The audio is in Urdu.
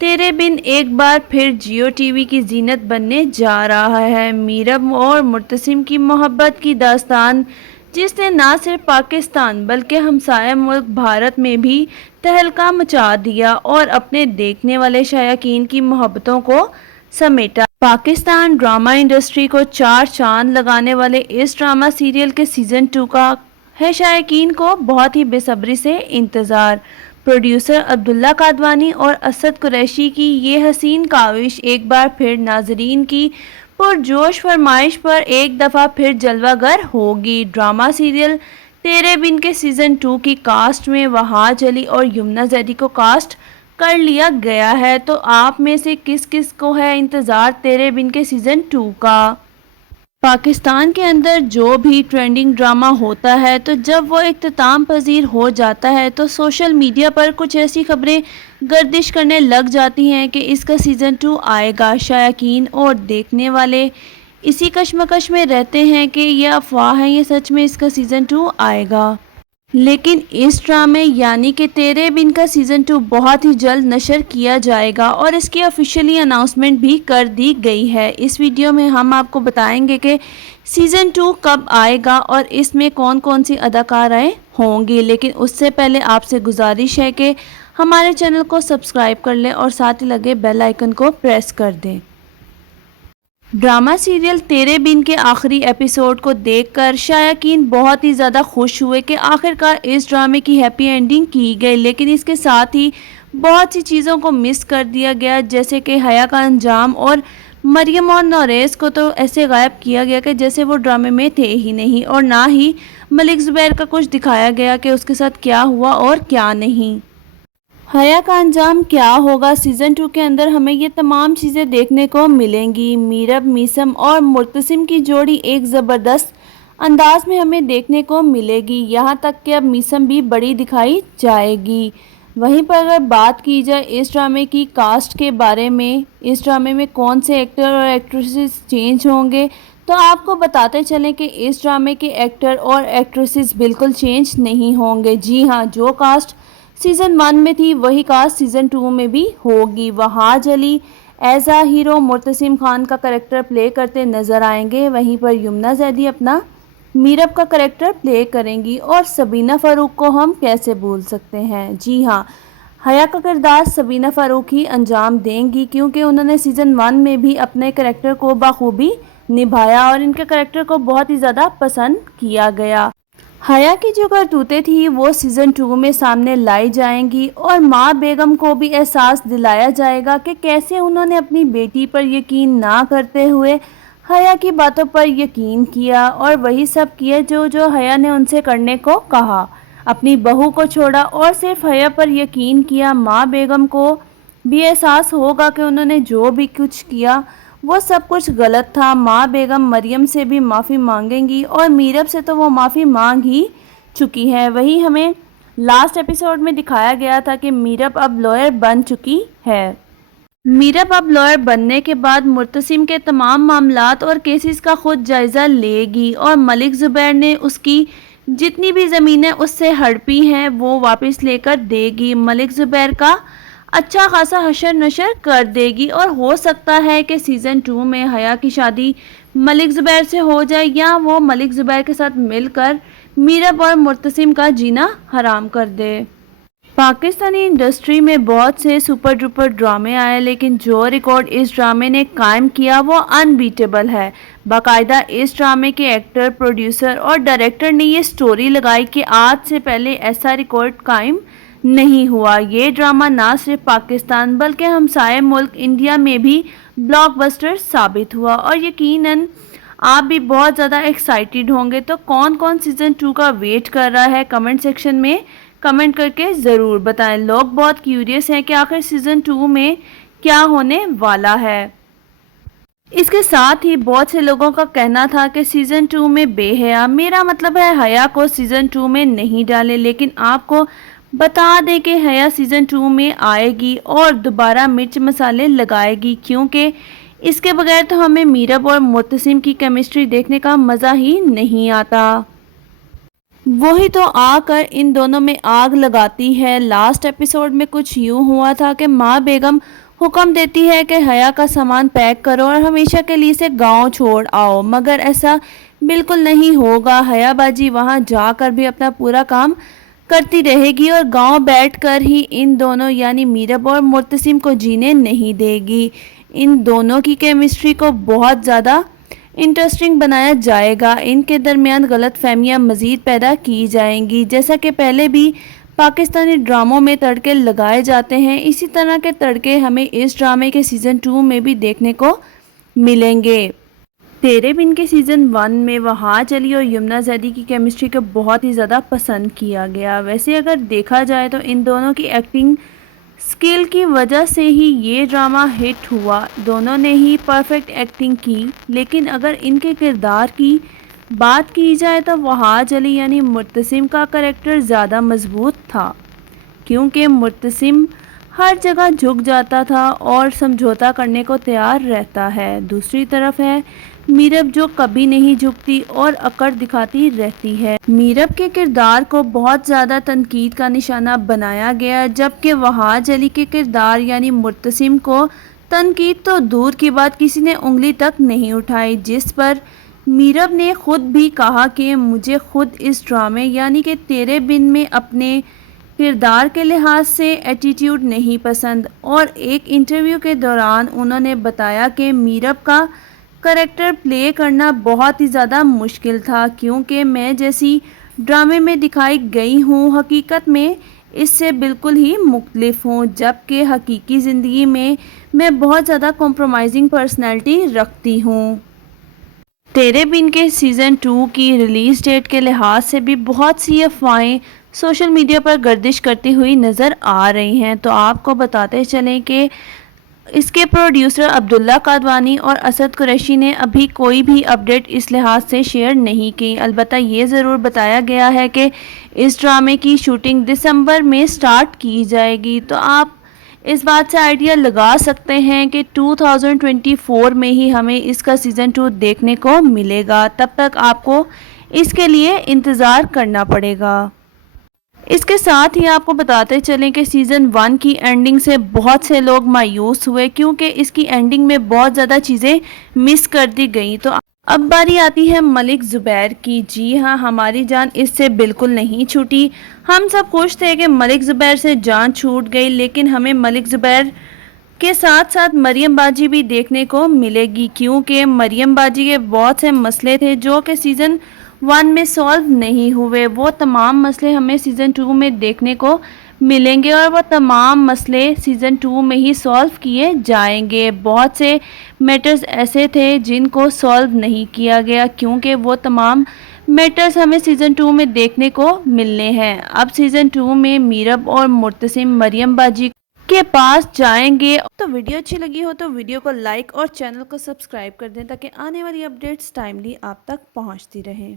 تیرے بن ایک بار پھر جیو ٹی وی کی زینت بننے جا رہا ہے۔ میرب اور مرتسم کی محبت کی داستان، جس نے نہ صرف پاکستان بلکہ ہمسایہ ملک بھارت میں بھی تہلکہ مچا دیا اور اپنے دیکھنے والے شائقین کی محبتوں کو سمیٹا۔ پاکستان ڈرامہ انڈسٹری کو چار چاند لگانے والے اس ڈرامہ سیریل کے سیزن 2 کا ہے شائقین کو بہت ہی بے صبری سے انتظار۔ پروڈیوسر عبداللہ قادوانی اور اسد قریشی کی یہ حسین کاوش ایک بار پھر ناظرین کی پرجوش فرمائش پر ایک دفعہ پھر جلوہ گر ہوگی۔ ڈرامہ سیریل تیرے بن کے سیزن 2 کی کاسٹ میں وہاج علی اور یمنا زیدی کو کاسٹ کر لیا گیا ہے، تو آپ میں سے کس کس کو ہے انتظار تیرے بن کے سیزن 2 کا؟ پاکستان کے اندر جو بھی ٹرینڈنگ ڈرامہ ہوتا ہے تو جب وہ اختتام پذیر ہو جاتا ہے تو سوشل میڈیا پر کچھ ایسی خبریں گردش کرنے لگ جاتی ہیں کہ اس کا سیزن 2 آئے گا۔ شائقین اور دیکھنے والے اسی کشمکش میں رہتے ہیں کہ یہ افواہ ہے یا سچ میں اس کا سیزن 2 آئے گا۔ لیکن اس ڈرامے یعنی کہ تیرے بن کا سیزن 2 بہت ہی جلد نشر کیا جائے گا اور اس کی آفیشیلی اناؤنسمنٹ بھی کر دی گئی ہے۔ اس ویڈیو میں ہم آپ کو بتائیں گے کہ سیزن 2 کب آئے گا اور اس میں کون کون سی اداکارائیں ہوں گی، لیکن اس سے پہلے آپ سے گزارش ہے کہ ہمارے چینل کو سبسکرائب کر لیں اور ساتھ ہی لگے بیل آئیکن کو پریس کر دیں۔ ڈرامہ سیریل تیرے بن کے آخری ایپیسوڈ کو دیکھ کر شائقین بہت ہی زیادہ خوش ہوئے کہ آخرکار اس ڈرامے کی ہیپی اینڈنگ کی گئی، لیکن اس کے ساتھ ہی بہت سی چیزوں کو مس کر دیا گیا، جیسے کہ حیا کا انجام اور مریم اور نوریز کو تو ایسے غائب کیا گیا کہ جیسے وہ ڈرامے میں تھے ہی نہیں، اور نہ ہی ملک زبیر کا کچھ دکھایا گیا کہ اس کے ساتھ کیا ہوا اور کیا نہیں۔ حیا کا انجام کیا ہوگا سیزن 2 کے اندر ہمیں یہ تمام چیزیں دیکھنے کو ملیں گی۔ میرب میثم اور مرتسم کی جوڑی ایک زبردست انداز میں ہمیں دیکھنے کو ملے گی، یہاں تک کہ اب میثم بھی بڑی دکھائی جائے گی۔ وہیں پر اگر بات کی جائے اس ڈرامے کی کاسٹ کے بارے میں، اس ڈرامے میں کون سے ایکٹر اور ایکٹریسز چینج ہوں گے، تو آپ کو بتاتے چلیں کہ اس ڈرامے کے ایکٹر اور ایکٹریسز بالکل چینج نہیں ہوں گے۔ جی ہاں، جو کاسٹ سیزن 1 میں تھی وہی کاسٹ سیزن 2 میں بھی ہوگی۔ وہاج علی ایز اے ہیرو مرتسم خان کا کریکٹر پلے کرتے نظر آئیں گے، وہیں پر یمنا زیدی اپنا میرب کا کریکٹر پلے کریں گی، اور سبینہ فاروق کو ہم کیسے بھول سکتے ہیں۔ جی ہاں، حیا کا کردار سبینہ فاروق ہی انجام دیں گی، کیونکہ انہوں نے سیزن 1 میں بھی اپنے کریکٹر کو بخوبی نبھایا اور ان کے کریکٹر کو بہت ہی زیادہ پسند کیا گیا۔ حیا کی جو کرتوتیں تھیں وہ سیزن 2 میں سامنے لائی جائیں گی، اور ماں بیگم کو بھی احساس دلایا جائے گا کہ کیسے انہوں نے اپنی بیٹی پر یقین نہ کرتے ہوئے حیا کی باتوں پر یقین کیا، اور وہی سب کیا جو حیا نے ان سے کرنے کو کہا۔ اپنی بہو کو چھوڑا اور صرف حیا پر یقین کیا۔ ماں بیگم کو بھی احساس ہوگا کہ انہوں نے جو بھی کچھ کیا وہ سب کچھ غلط تھا۔ ماں بیگم مریم سے بھی معافی مانگیں گی، اور میرب سے تو وہ معافی مانگ ہی چکی ہے۔ وہی ہمیں لاسٹ ایپیسوڈ میں دکھایا گیا تھا کہ میرب اب لائر بن چکی ہے۔ میرب اب لائر بننے کے بعد مرتسم کے تمام معاملات اور کیسز کا خود جائزہ لے گی، اور ملک زبیر نے اس کی جتنی بھی زمینیں اس سے ہڑپی ہیں وہ واپس لے کر دے گی۔ ملک زبیر کا اچھا خاصا حشر نشر کر دے گی، اور ہو سکتا ہے کہ سیزن 2 میں حیا کی شادی ملک زبیر سے ہو جائے، یا وہ ملک زبیر کے ساتھ مل کر میرب اور مرتسم کا جینا حرام کر دے۔ پاکستانی انڈسٹری میں بہت سے سپر ڈوپر ڈرامے آئے، لیکن جو ریکارڈ اس ڈرامے نے قائم کیا وہ انبیٹیبل ہے۔ باقاعدہ اس ڈرامے کے ایکٹر، پروڈیوسر اور ڈائریکٹر نے یہ سٹوری لگائی کہ آج سے پہلے ایسا ریکارڈ قائم نہیں ہوا۔ یہ ڈرامہ نہ صرف پاکستان بلکہ ہمسائے ملک انڈیا میں بھی بلاک بسٹر ثابت ہوا، اور یقیناً آپ بھی بہت زیادہ ایکسائٹیڈ ہوں گے۔ تو کون کون سیزن 2 کا ویٹ کر رہا ہے کمنٹ سیکشن میں کمنٹ کر کے ضرور بتائیں۔ لوگ بہت کیوریس ہیں کہ آخر سیزن 2 میں کیا ہونے والا ہے۔ اس کے ساتھ ہی بہت سے لوگوں کا کہنا تھا کہ سیزن 2 میں بے حیا، میرا مطلب ہے حیا کو سیزن 2 میں نہیں ڈالے، لیکن آپ کو بتا دیں کہ حیا سیزن 2 میں آئے گی اور دوبارہ مرچ مسالے لگائے گی، کیونکہ اس کے بغیر تو ہمیں میرب اور مرتسم کی کیمسٹری دیکھنے کا مزہ ہی نہیں آتا۔ وہی تو آ کر ان دونوں میں آگ لگاتی ہے۔ لاسٹ ایپیسوڈ میں کچھ یوں ہوا تھا کہ ماں بیگم حکم دیتی ہے کہ حیا کا سامان پیک کرو اور ہمیشہ کے لیے اسے گاؤں چھوڑ آؤ، مگر ایسا بالکل نہیں ہوگا۔ حیا باجی وہاں جا کر بھی اپنا پورا کام کرتی رہے گی اور گاؤں بیٹھ کر ہی ان دونوں یعنی میرب اور مرتسم کو جینے نہیں دے گی۔ ان دونوں کی کیمسٹری کو بہت زیادہ انٹرسٹنگ بنایا جائے گا، ان کے درمیان غلط فہمیاں مزید پیدا کی جائیں گی۔ جیسا کہ پہلے بھی پاکستانی ڈراموں میں تڑکے لگائے جاتے ہیں، اسی طرح کے تڑکے ہمیں اس ڈرامے کے سیزن 2 میں بھی دیکھنے کو ملیں گے۔ تیرے بن کے سیزن 1 میں وہاج علی اور یمنا زیدی کی کیمسٹری کو بہت ہی زیادہ پسند کیا گیا۔ ویسے اگر دیکھا جائے تو ان دونوں کی ایکٹنگ سکل کی وجہ سے ہی یہ ڈرامہ ہٹ ہوا، دونوں نے ہی پرفیکٹ ایکٹنگ کی۔ لیکن اگر ان کے کردار کی بات کی جائے تو وہاج علی یعنی مرتسم کا کریکٹر زیادہ مضبوط تھا، کیونکہ مرتسم ہر جگہ جھک جاتا تھا اور سمجھوتا کرنے کو تیار رہتا ہے۔ دوسری طرف ہے میرب جو کبھی نہیں جھکتی اور اکڑ دکھاتی رہتی ہے۔ میرب کے کردار کو بہت زیادہ تنقید کا نشانہ بنایا گیا، جبکہ وہاج علی کے کردار یعنی مرتسم کو تنقید تو دور کی بات کسی نے انگلی تک نہیں اٹھائی، جس پر میرب نے خود بھی کہا کہ مجھے خود اس ڈرامے یعنی کہ تیرے بن میں اپنے کردار کے لحاظ سے ایٹیٹیوڈ نہیں پسند، اور ایک انٹرویو کے دوران انہوں نے بتایا کہ میرب کا کریکٹر پلے کرنا بہت ہی زیادہ مشکل تھا، کیونکہ میں جیسی ڈرامے میں دکھائی گئی ہوں حقیقت میں اس سے بالکل ہی مختلف ہوں، جبکہ حقیقی زندگی میں بہت زیادہ کمپرومائزنگ پرسنالٹی رکھتی ہوں۔ تیرے بن کے سیزن 2 کی ریلیز ڈیٹ کے لحاظ سے بھی بہت سی افواہیں سوشل میڈیا پر گردش کرتی ہوئی نظر آ رہی ہیں، تو آپ کو بتاتے چلیں کہ اس کے پروڈیوسر عبداللہ قادوانی اور اسد قریشی نے ابھی کوئی بھی اپڈیٹ اس لحاظ سے شیئر نہیں کی۔ البتہ یہ ضرور بتایا گیا ہے کہ اس ڈرامے کی شوٹنگ دسمبر میں سٹارٹ کی جائے گی، تو آپ اس بات سے آئیڈیا لگا سکتے ہیں کہ 2024 میں ہی ہمیں اس کا سیزن 2 دیکھنے کو ملے گا۔ تب تک آپ کو اس کے لیے انتظار کرنا پڑے گا۔ اس کے ساتھ ہی آپ کو بتاتے چلیں کہ سیزن 1 کی اینڈنگ سے بہت سے لوگ مایوس ہوئے، کیونکہ اس کی اینڈنگ میں بہت زیادہ چیزیں مس کر دی گئیں۔ تو اب باری آتی ہے ملک زبیر کی۔ جی ہاں، ہماری جان اس سے بالکل نہیں چھوٹی۔ ہم سب خوش تھے کہ ملک زبیر سے جان چھوٹ گئی، لیکن ہمیں ملک زبیر کے ساتھ ساتھ مریم باجی بھی دیکھنے کو ملے گی، کیونکہ مریم باجی کے بہت سے مسئلے تھے جو کہ سیزن 1 میں سالو نہیں ہوئے۔ وہ تمام مسئلے ہمیں سیزن 2 میں دیکھنے کو ملیں گے، اور وہ تمام مسئلے سیزن 2 میں ہی سالو کیے جائیں گے۔ بہت سے میٹرز ایسے تھے جن کو سالو نہیں کیا گیا، کیونکہ وہ تمام میٹرز ہمیں سیزن 2 میں دیکھنے کو ملنے ہیں۔ اب سیزن 2 میں میرب اور مرتسم مریم باجی کے پاس جائیں گے۔ تو ویڈیو اچھی لگی ہو تو ویڈیو کو لائک اور چینل کو سبسکرائب کر دیں، تاکہ آنے والی اپڈیٹس ٹائملی آپ تک پہنچتی رہیں۔